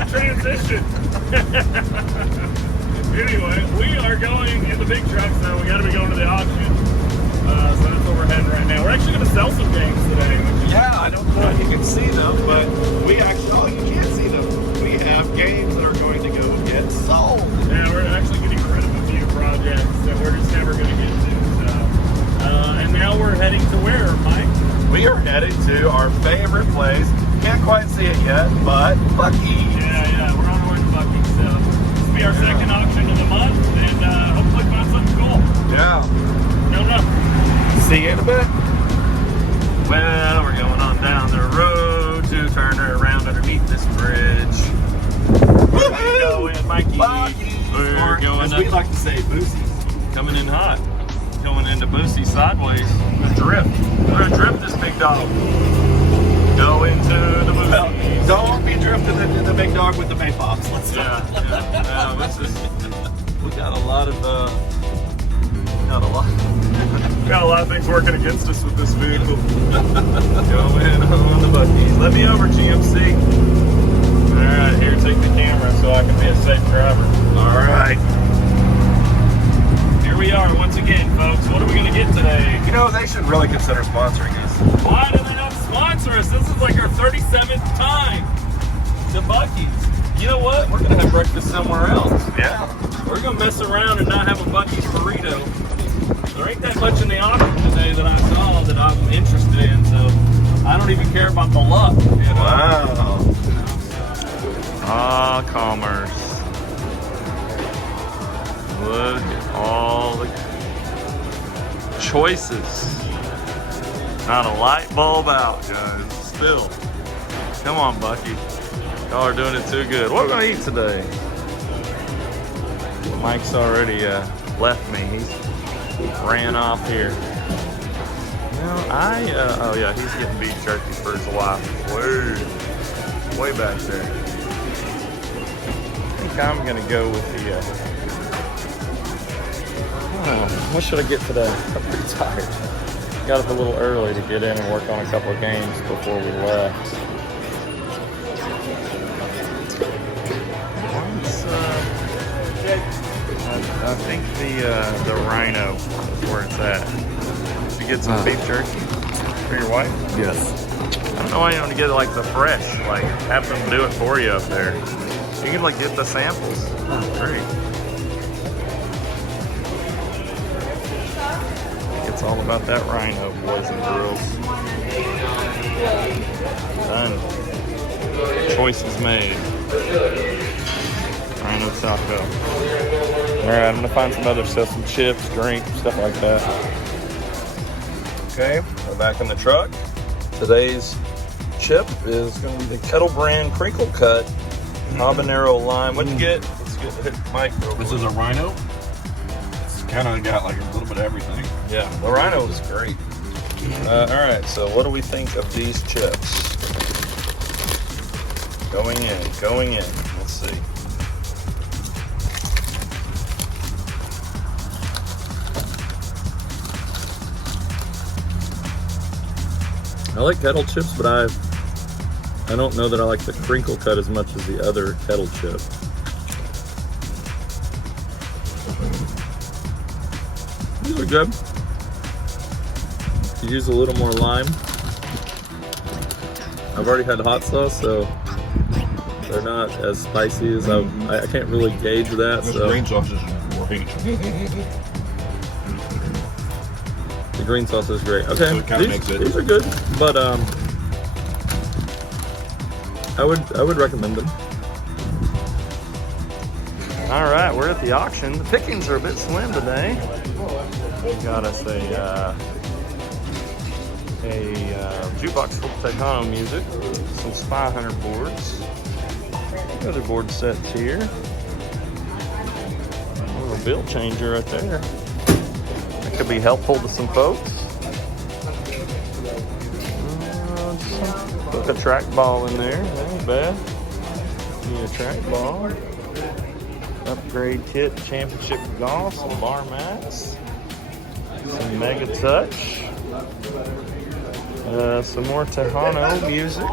the transition. Anyway, we are going in the big truck, so we got to be going to the auction. So that's where we're heading right now. We're actually going to sell some games today. Yeah, I don't know if you can see them, but we actually, oh, you can't see them. We have games that are going to go get sold. Yeah, we're actually getting rid of a few projects that we're just never going to get to. So, and now we're heading to where, Mike? We are headed to our favorite place. Can't quite see it yet, but Buc-ee. Yeah, we're on our way to Buc-ee. So this will be our second auction of the month, and hopefully find something cool. Yeah. No. See you in a bit. Well, we're going on down the road to turn her around underneath this bridge. Where we going, Mikey? We're going as we like to say, Boosies. Coming in hot. Going into Boosie sideways. A drift. We're gonna drift this big dog. Go into the Boosie. Well, don't be drifting into the big dog with the Maypops. Let's go. Yeah. This is. We got a lot of. Got a lot of things working against us with this vehicle. Going on the Buc-ee's. Let me over, GMC. All right, here, take the camera so I can be a safe driver. All right. Here we are once again, folks. What are we gonna get today? You know, they should really consider sponsoring us. Why do they not sponsor us? This is like our 37th time to Buc-ee's. You know what? We're gonna have breakfast somewhere else. Yeah. We're gonna mess around and not have a Buc-ee's burrito. There ain't that much in the auction today that I saw that I'm interested in, so I don't even care about the luck. You know? Wow. Ah, commerce. Look at all the choices. Not a light bulb out, guys. Still. Come on, Buc-ee. Y'all are doing it too good. What are we gonna eat today? Mike's already left me. He's ran off here. No, oh yeah, he's getting beef jerky for his wife. Way back there. I think I'm gonna go with the, what should I get today? I'm pretty tired. Got up a little early to get in and work on a couple of games before we left. I think the Rhino is where it's at. Did you get some beef jerky for your wife? Yes. I don't know why you don't get like the fresh, like have them do it for you up there. You can like get the samples. Oh, great. I think it's all about that Rhino, boys and girls. Done. Choices made. Rhino Taco. Alright, I'm gonna find some other stuff, some chips, drinks, stuff like that. Okay, we're back in the truck. Today's chip is gonna be the Kettle Brand Crinkle Cut Habanero Lime. What'd you get? Let's hit Mike real quick. This is a Rhino. It's kind of got like a little bit of everything. Yeah, the Rhino is great. Alright, so what do we think of these chips? Going in. Let's see. I like kettle chips, but I don't know that I like the crinkle cut as much as the other kettle chip. These are good. You use a little more lime. I've already had hot sauce, so they're not as spicy as I can't really gauge that. This so green sauce is great. The green sauce is great. Okay, So it kinda makes it. these are good, but I would recommend them. All right, we're at the auction. The pickings are a bit slim today. Got us a jukebox full of Tejano music, some Spy Hunter boards, other board sets here, a little bill changer right there. That could be helpful to some folks. Put a trackball in there, that ain't bad. Need a trackball. Upgrade kit, championship golf, some bar mats, some Mega Touch, some more Tejano music.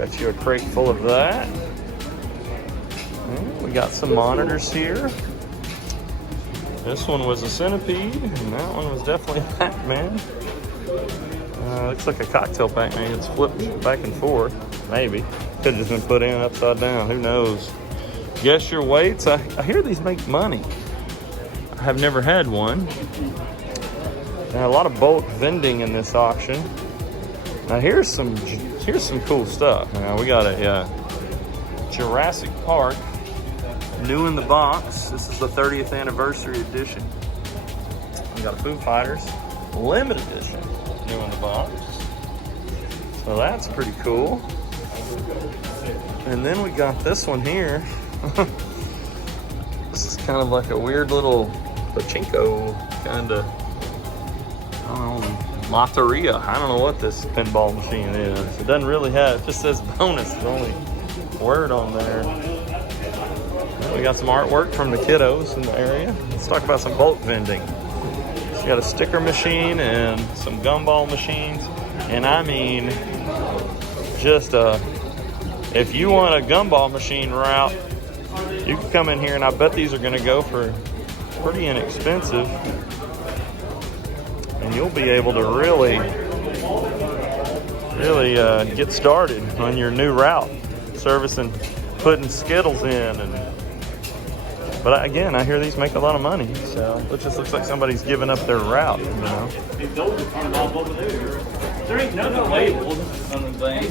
Got you a crate full of that. We got some monitors here. This one was a centipede, and that one was definitely a Pac-Man. Looks like a cocktail Pac-Man. It's flipped back and forth. Maybe. Could have just been put in upside down. Who knows? Guess your weights. I hear these make money. I have never had one. Now, a lot of bulk vending in this auction. Now here's some cool stuff. Now we got a Jurassic Park, new in the box. This is the 30th anniversary edition. We got a Foo Fighters limited edition, new in the box. So that's pretty cool. And then we got this one here. This is kind of like a weird little pachinko kind of, I don't know, Loteria. I don't know what this pinball machine is. It doesn't really have, it just says bonus, the only word on there. We got some artwork from the kiddos in the area. Let's talk about some bulk vending. So you got a sticker machine and some gumball machines. And I mean, just if you want a gumball machine route, you can come in here, and I bet these are gonna go for pretty inexpensive. And you'll be able to really get started on your new route, servicing, putting Skittles in. But again, I hear these make a lot of money, so it just looks like somebody's giving up their route, you know. There ain't nothing labeled on the thing.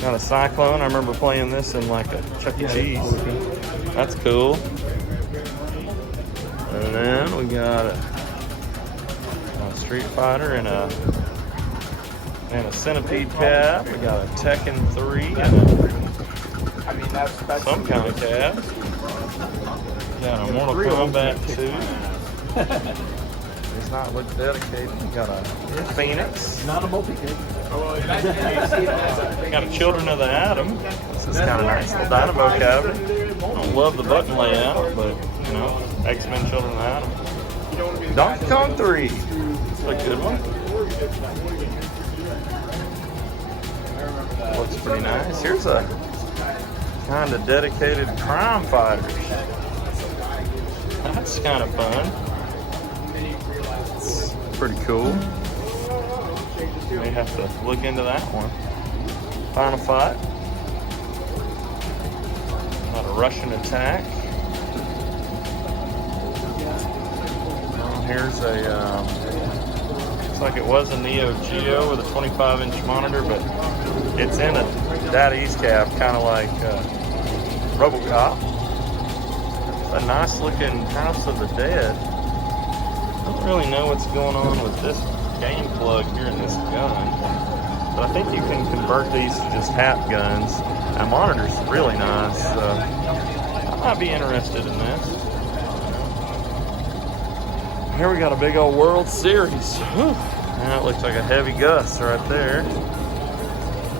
Got a Cyclone. I remember playing this in like a Chuck E. Cheese. That's cool. And then we got a Street Fighter and a Centipede cab. We got a Tekken 3 and some kind of cab. Got a Mortal Kombat 2. Does not look dedicated. We got a Phoenix. Not a multi-kit. Got a Children of the Atom. This is kind of nice. Little Dynamo cabinet. I don't love the button layout, but you know, X-Men Children of the Atom. Donkey Kong 3. It's a good one. Looks pretty nice. Here's a kind of dedicated Crime Fighters. That's kind of fun. It's pretty cool. May have to look into that one. Final Fight. Not a Russian attack. Here's a, looks like it was a Neo Geo with a 25-inch monitor, but it's in a Daddy's cab, kind of like RoboCop. A nice looking House of the Dead. I don't really know what's going on with this game plug here in this gun, but I think you can convert these to just hat guns. That monitor's really nice, so I might be interested in this. Here we got a big old World Series. Whew. That looks like a heavy gust right there.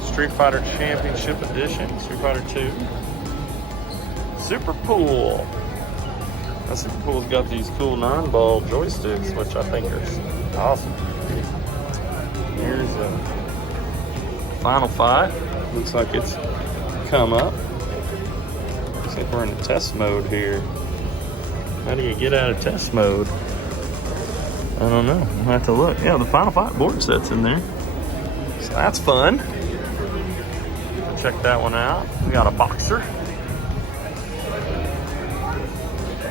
Street Fighter Championship Edition, Street Fighter 2. Super Pool. That Super Pool's got these cool 9-ball joysticks, which I think are awesome. Here's a Final Fight. Looks like it's come up. Looks like we're in a test mode here. How do you get out of test mode? I don't know. We'll have to look. Yeah, the Final Fight board set's in there. So that's fun. Check that one out. We got a Boxer.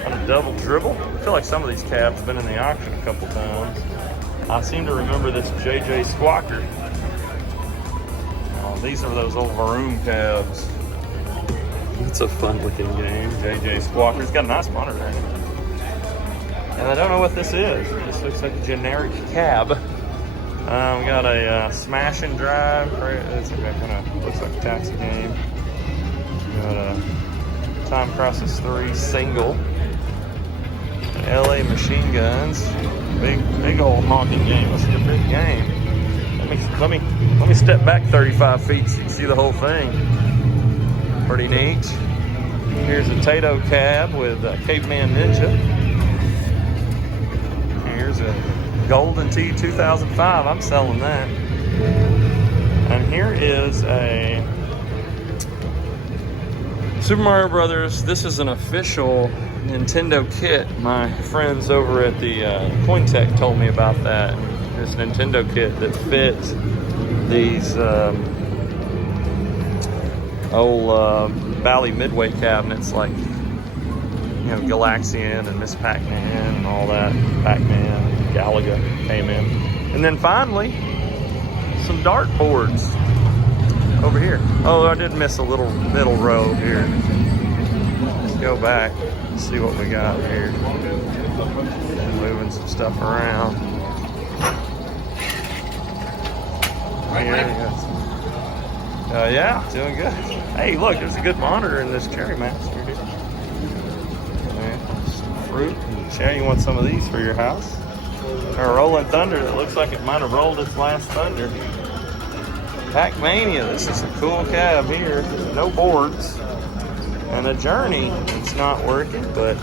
Got a Double Dribble. I feel like some of these cabs have been in the auction a couple times. I seem to remember this JJ Squawker. Oh, these are those old Varoom cabs. It's a fun looking game. JJ Squawker. It's got a nice monitor in it. And I don't know what this is. This looks like a generic cab. We got a Smash and Drive. It's kind of looks like a taxi game. We got a Time Crisis 3 single. LA Machine Guns. Big old honking game. This is a big game. Let me step back 35 feet so you can see the whole thing. Pretty neat. Here's a Tato cab with Caveman Ninja. Here's a Golden Tee 2005. I'm selling that. And here is is a Super Mario Brothers. This is an official Nintendo kit. My friends over at the Cointech told me about that. This Nintendo kit that fits these old Bally Midway cabinets, like, you know, Galaxian and Miss Pac-Man and all that. Pac-Man, Galaga came in. And then finally, some dartboards over here. Oh, I did miss a little middle row here. Let's go back and see what we got here. Moving some stuff around. Here we got some. Yeah, doing good. Hey, look, there's a good monitor in this Cherry Master, dude. Some fruit. Cherry, you want some of these for your house? Or a Rolling Thunder that looks like it might have rolled its last thunder. Pac-Mania, this is a cool cab here. No boards. And a Journey. It's not working, but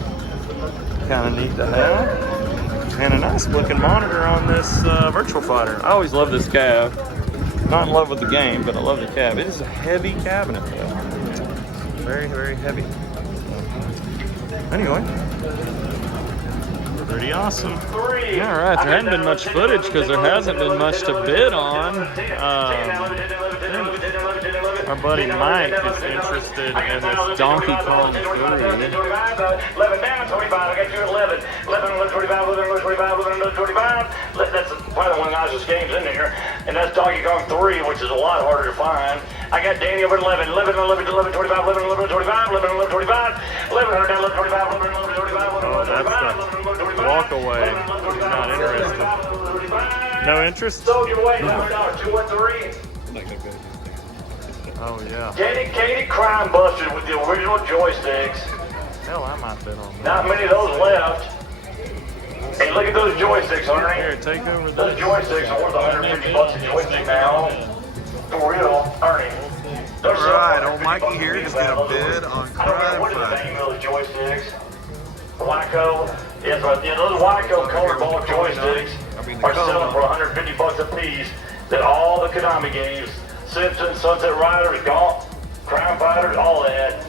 kind of neat to have. And a nice looking monitor on this Virtual Fighter. I always love this cab. Not in love with the game, but I love the cab. It is a heavy cabinet, though. Very, very heavy. Anyway, pretty awesome. All right, there hasn't been much footage because there hasn't been much to bid on. Our buddy Mike is interested in this Donkey Kong 3. 11 down, 25. I got you at 11. 11, 25, 11, 25, 11, 25. That's probably one of the nicest games in there. And that's Donkey Kong 3, which is a lot harder to find. I got Danny over at 11. 11, 11, 11, 25, 11, 11, 25, 11, 11, 25, 11, 11, 25, 11, 11, 25, 11, 11, 25, Walk away. Not interested. No interest? Sold you away, $100, 213. Oh, yeah. Dedicated crime busters with the original joysticks. Hell, I might bid on that. Not many of those left. Hey, look at those joysticks, Ernie. Here, take over Those this. joysticks are worth $150 a joystick now. For real, Ernie. All right, old Mikey here is going to bid on I don't care what is the name of those joysticks. Wyco. Yes, right. Yeah, those Wyco colored ball joysticks are selling for $150 a piece. That all the Konami games, Simpsons, Sunset Riders, Gaunt, Crime Fighters, all that.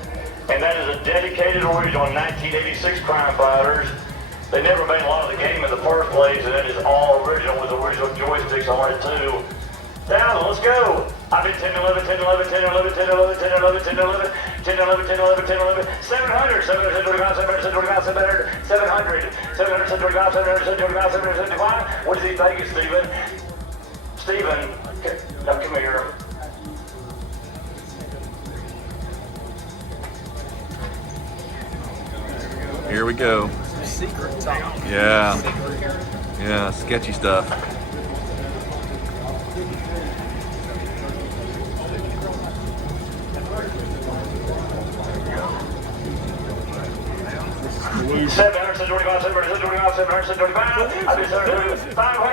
And that is a dedicated original 1986 Crime Fighters. They never made a lot of the game in the first place, and that is all original with original joysticks on it too. Down, let's go. I've been 10, 11, 10, 11, 10, 11, 10, 11, 10, 11, 10, 11, 10, 11, 10, 11, 10, 11, 700, 725, 725, 700, 700, 725, 725, 775. What does he think it, Steven? Steven, now come here. Here we go. Secret talk. Yeah. Yeah, sketchy stuff.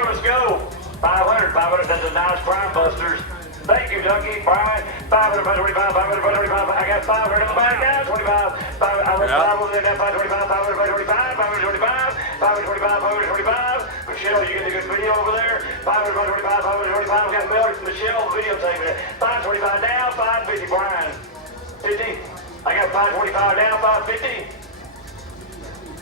Let's go. 500, that's a nice crime busters. Thank you, Ducky, Brian. 500, 525, 500, 525. I got 500 on the back now. 25. I was 5 over there now. 525, 500, 525, 525, 525, 525. Michelle, you get a good video over there. 500, 525, 525. We got Michelle videotaping it. 525 now, 550, Brian. 50. I got 525 now, 550.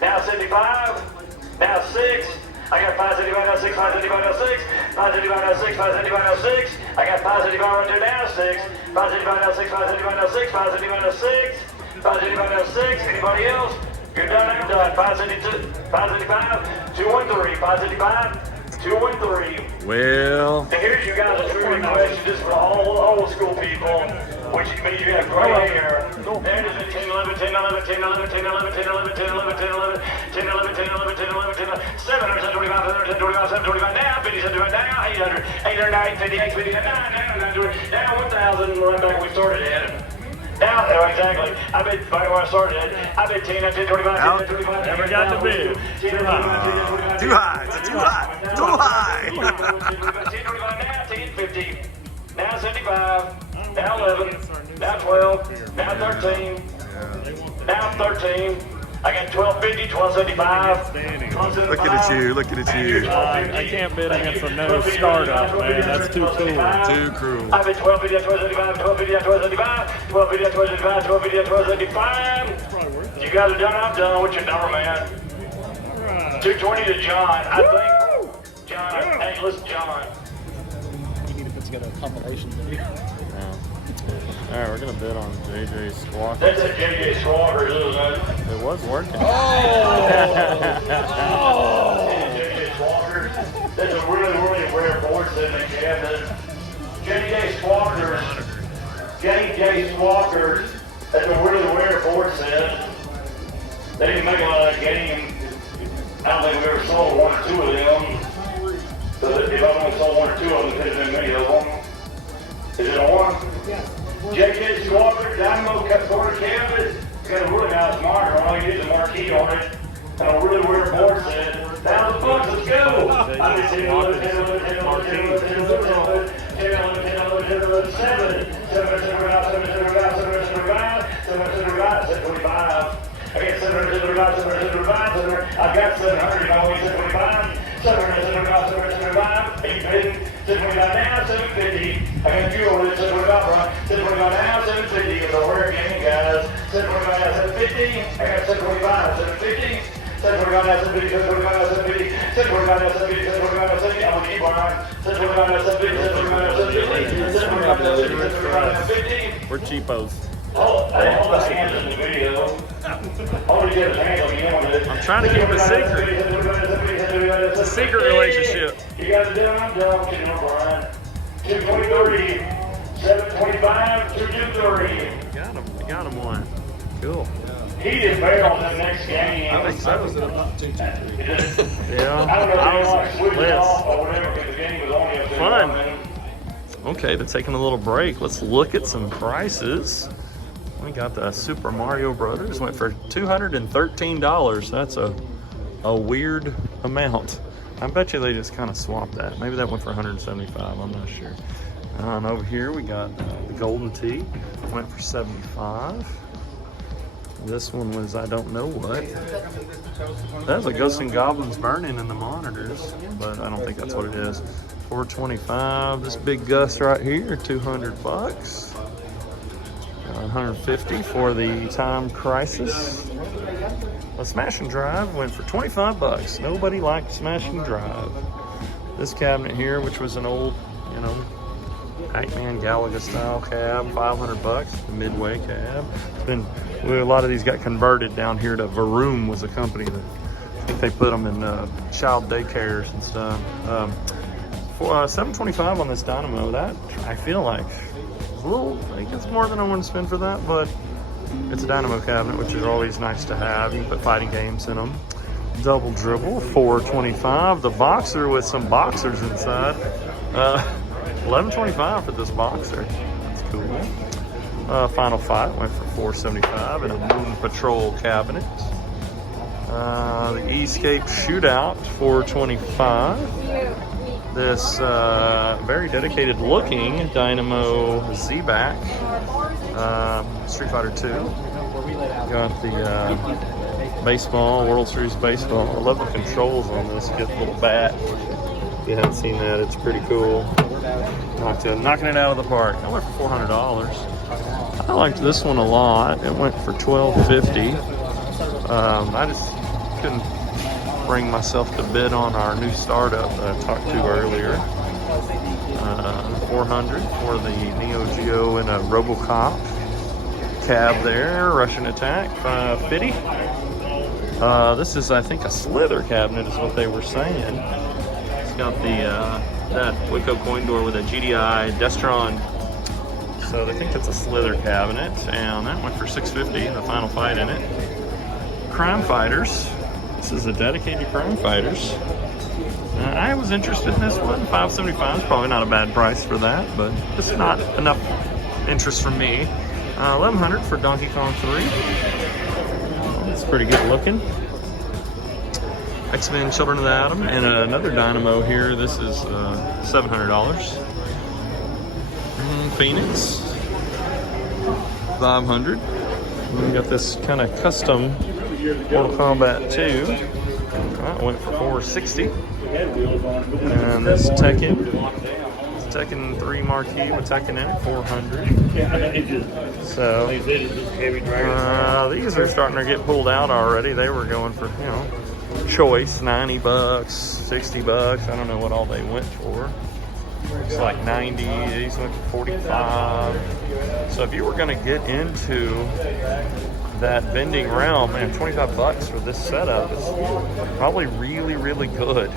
Now 75. Now 6. I got 575 now 6, 575 now 6, 575 now 6, 575 now 6. I got 575 right there now 6, 575 now 6, 575 now 6, 575 now 6, 575 now 6. Anybody else? You're done, I'm done. 572, 575, 213, 575, 213. Well, And here's you guys a trivia question just for all the old school people, which means you have gray hair. There it is at 10, 11, 10, 11, 10, 11, 10, 11, 10, 11, 10, 11, 10, 11, 10, 11, 10, 11, 10, 11, 10, 11, 700, 725, 725, 725, now 50, 75, now 800, 800, 950, 850, now 900, now 1,000, right back we started at. Now, exactly. I bet right where I started at. I bet 10, 10, 25, 10, 25. Never got the bid. too high. It's too high. Too high. 10, 25, now 10, 50. Now 75. Now 11. Now 12. Now 13. Now 13. I got 1250, 1275. Looking at you, looking at you. I can't bid against a no startup, man. That's too cool. Too cruel. I've been 1250, 1275, 1250, 1275, 1250, 1275. You guys are done, I'm done. What's your number, man? 220 to John. I think, John, hey, listen, John. You need to put together a compilation video. All right, we're gonna bid on JJ Squawk. That's a JJ Squawker, isn't it? It was working. JJ Squawkers. That's a really, really rare board set in the cabinet. JJ Squawkers. JJ Squawkers. That's a really rare board set. They didn't make a lot of that game. I don't think we ever sold one or two of them. So if I've only sold one or two of them, there's been many of them. Is it a one? Yeah. JJ Squawker, Dynamo quarter cabinet. It's got a really nice marker. All you need is a marquee on it. And a really weird board set. $1,000 bucks, let's go! I mean, 10, 11, 10, 11, 10, 11, 10, 11, 10, 11, 10, 11, 10, 11, 10, 11, 10, 11, 7, 7, 7, 725. I got 775, 775, I've got 700, you know, 725, 775, 775, 8 bidding, 725 now, 750. I got you over this, 725, right? 725 now, 750. It's a rare game, guys. 725 now, 750. I got 725, 750. 725 now, 750, 725 now, 750. 725 now, 750, 725 now, 750. I'm gonna keep on. 725 now, 750, 725 now, 750. 725 now, 750, 725 now, 50. We're cheapos. Oh, I hold the hands in the video. Hold his hands on the end of it. I'm trying to keep it a secret. It's a secret relationship. You guys are doing, I'm done. What you doing, Brian? 223, 725, 223. Got him one. Cool. He is barreled in the next game. I think so. I was at about 223. Yeah. I don't know if he like switched lit. off or whatever because the game was only up to Fun. 1 minute. Okay, they're taking a little break. Let's look at some prices. We got the Super Mario Brothers. Went for $213. That's a weird amount. I bet you they just kind of swapped that. Maybe that went for $175. I'm not sure. And over here we got the Golden Tee. Went for $75. This one was I don't know what. That's a Ghosts and Goblins burning in the monitors, but I don't think that's what it is. $425. This big Gus right here, $200. 150 for the Time Crisis. A Smash and Drive went for $25. Nobody liked Smash and Drive. This cabinet here, which was an old, you know, Pac-Man Galaga style cab, $500. The Midway cab. It's been a lot of these got converted down here to Varoom, was a company that I think they put them in child daycares and stuff. For $725 on this Dynamo, that I feel like is a little, like it's more than I want to spend for that, but it's a Dynamo cabinet, which is always nice to have. You can put fighting games in them. Double Dribble, $425. The Boxer with some boxers inside, $1125 for this Boxer. That's cool. Final Fight went for $475 in a Moon Patrol cabinet. The Escape Shootout, $425. This very dedicated looking Dynamo Z-Back, Street Fighter 2. Got the baseball, World Series baseball. I love the controls on this. Get the little bat. If you haven't seen that, it's pretty cool. Knocking it out of the park. I went for $400. I liked this one a lot. It went for $1250. I just couldn't bring myself to bid on our new startup that I talked to earlier. $400 for the Neo Geo and a RoboCop cab there. Russian Attack, $550. This is, I think, a Slither cabinet is what they were saying. It's got the that Wico coin door with a GDI Destron. So they think it's a Slither cabinet, and that went for $650. The Final Fight in it. Crime Fighters. This is a dedicated Crime Fighters. I was interested in this one. $575 is probably not a bad price for that, but it's not enough interest from me. $1,100 for Donkey Kong 3. It's pretty good looking. X-Men Children of the Atom, and another Dynamo here. This is $700. Phoenix, $500. We got this kind of custom Mortal Kombat 2. That went for $460. And this Tekken 3 marquee with Tekken in it, $400. So these are starting to get pulled out already. They were going for, you know, choice, $90, $60. I don't know what all they went for. It's like 90. These went for 45. So if you were going to get into that vending realm, man, $25 for this setup is probably really, really good.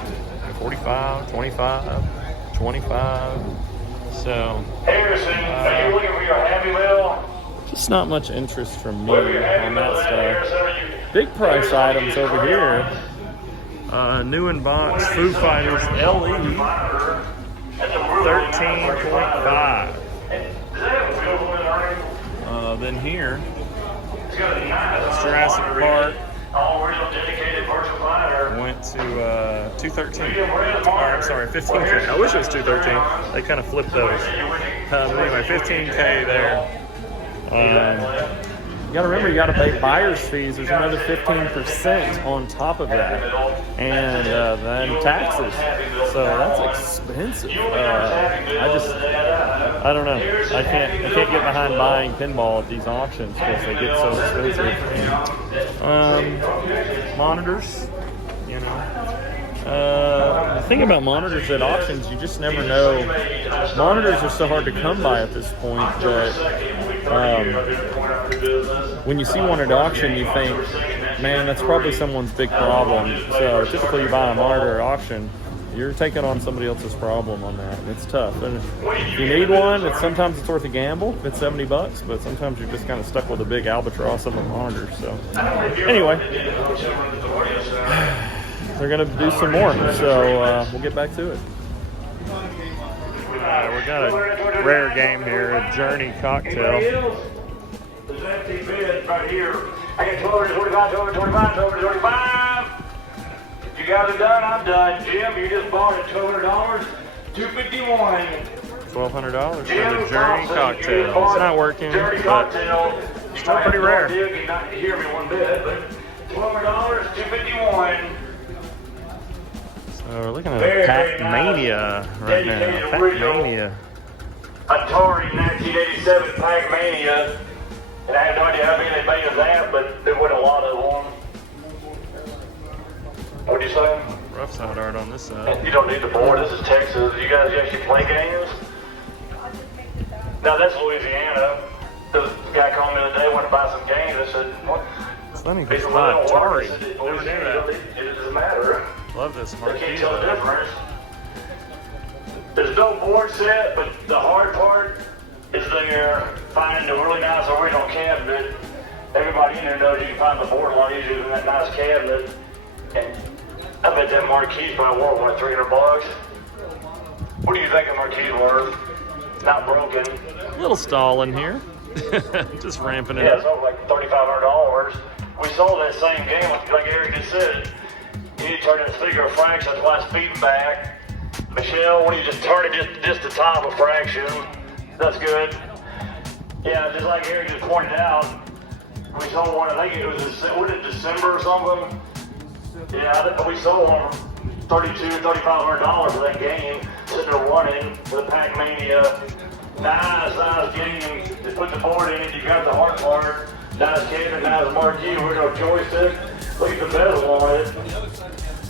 45, 25, 25. So Harrison, are you looking for your Happy Meal? just not much interest from me on that stuff. Big price items over here. New in box Foo Fighters LE, 13.5. Then here, Jurassic Park went to 213. I'm sorry, 15K. I wish it was 213. They kind of flipped those. But anyway, 15K there. You got to remember, you got to pay buyer's fees. There's another 15% on top of that, and then taxes. So that's expensive. I don't know. I can't get behind buying pinball at these auctions because they get so expensive. Monitors, you know. The thing about monitors at auctions, you just never know. Monitors are so hard to come by at this point that when you see one at auction, you think, man, that's probably someone's big problem. So typically you buy a monitor at auction, you're taking on somebody else's problem on that, and it's tough. And if you need one, sometimes it's worth a gamble if it's $70, but sometimes you're just kind of stuck with a big albatross of a monitor. So anyway, they're going to do some more, so we'll get back to it. We got a rare game here, a Journey cocktail. There's an empty bid right here. I got 1225, 1225. You guys are done, I'm done. Jim, you just bought it, $1,200, $251. $1,200 for the Journey cocktail. It's not working, but still pretty rare. You not hear me one bit, but $1,200, $251. So we're looking at a Pac-Mania right now. Pac-Mania. Atari 1987 Pac-Mania. And I have no idea how many they made of that, but there wasn't a lot of them. What'd you say? Rough side art on this side. You don't need the board. This is Texas. You guys actually play games? No, that's Louisiana. The guy called me the other day, wanted to buy some games. I said, what? Stunning piece of Atari. Never knew that. It doesn't matter. Love this I marquee. can't tell the difference. There's no board set, but the hard part is there finding a really nice original cabinet. Everybody in there knows you can find the board a lot easier than that nice cabinet. And I bet that marquee's probably worth like $300. What do you think a marquee's worth? Not broken. A little stall in here. Just ramping it Yeah, up. it's over like $3,500. We sold that same game, like Eric just said. You need to turn that figure a fraction twice feeding back. Michelle, when you just turn it just the top of fraction, that's good. Yeah, just like Eric just pointed out, we sold one, I think it was December or something. Yeah, I think we sold one for $3,500 for that game, sitting there running with a Pac-Mania. Nice game. Just put the board in it, you got the hard part. Nice cabinet, nice marquee, we're no joystick. Look at the bezel on it.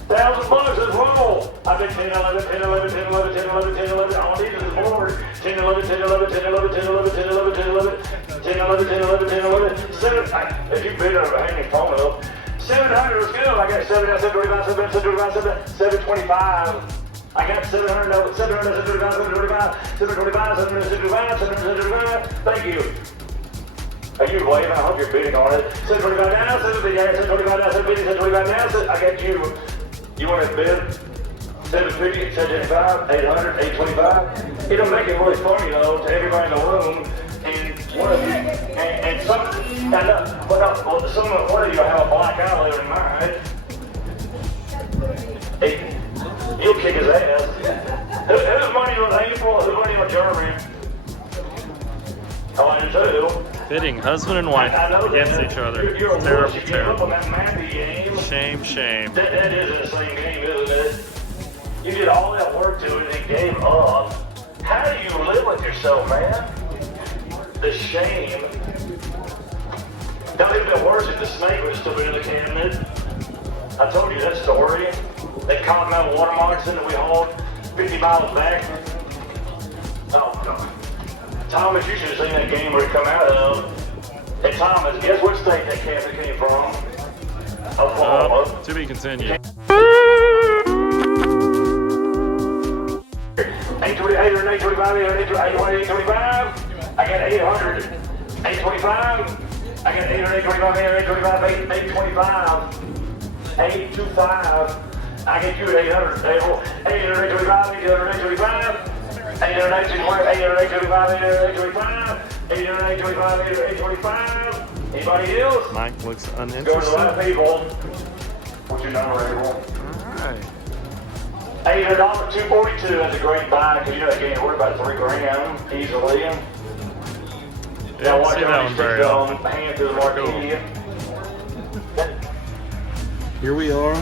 $1,000 is roll. I bet 10, 11, 10, 11, 10, 11, 10, 11, 10, 11. All I need is the board. 10, 11, 10, 11, 10, 11, 10, 11, 10, 11, 10, 11, 10, 11, 10, 11, 10, 11. 7. If you bid over hanging phone up. 700 was good. I got 7, 725, 725, 725. I got 700, 700, 725, 725, 725, 725, 725. Thank you. Are you waving? I hope you're bidding on it. 725 now, 725 now, 725 now, I got you. You want to bid? 750, 775, 800, 825. It'll make it really funny though to everybody in the room. And one of you, and some, one of you have a black eye later in mine. Hey, you'll kick his ass. Whose money was aiming for? Whose money was Jeremy? Oh, I do too. Fitting husband and wife I know against that. each other. You're a Terrible, wuss. You gave up on terrible. that Mappy game. Shame, shame. That isn't the same game, isn't it? You did all that work to it and then gave up. How do you live with yourself, man? The shame. That would have been worse if the snake would have still been in the cabinet. I told you that story. That continental water moccasin that we hauled 50 miles back. Oh, God. Thomas, you should have seen that game where it come out of. Hey, Thomas, guess what state that cabinet came from? Oklahoma. To be continued. 825, 825. I got 800. 825. I got 825, 825, 825. 825. I get you at 800. 825, 825. 825, 825. Anybody else? Mike looks Go to a lot uninterested. of people. What's your number, Abel? Alright. $800, 242. That's a great buy because you know that game worth about $3,000 easily. Yeah, I don't see that one very often. Hand to the marquee. Here we are,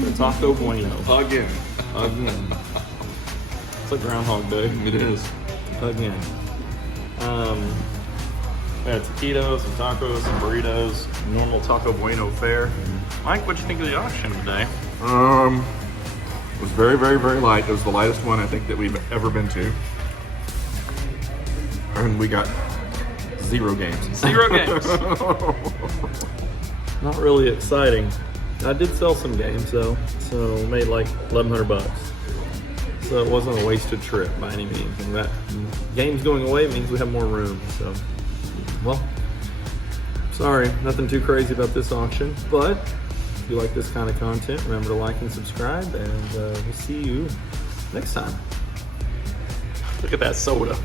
the Taco Bueno. Again. It's like Groundhog Day. It is. Again. We had taquitos, some tacos, some burritos, normal Taco Bueno fare. Mike, what'd you think of the auction today? It was very, very, very light. It was the lightest one I think that we've ever been to. And we got 0 games. 0 games. Not really exciting. I did sell some games though, so made like $1,100. So it wasn't a wasted trip by any means. And that games going away means we have more room. So, well, sorry, nothing too crazy about this auction. But if you like this kind of content, remember to like and subscribe, and we'll see you next time. Look at that soda.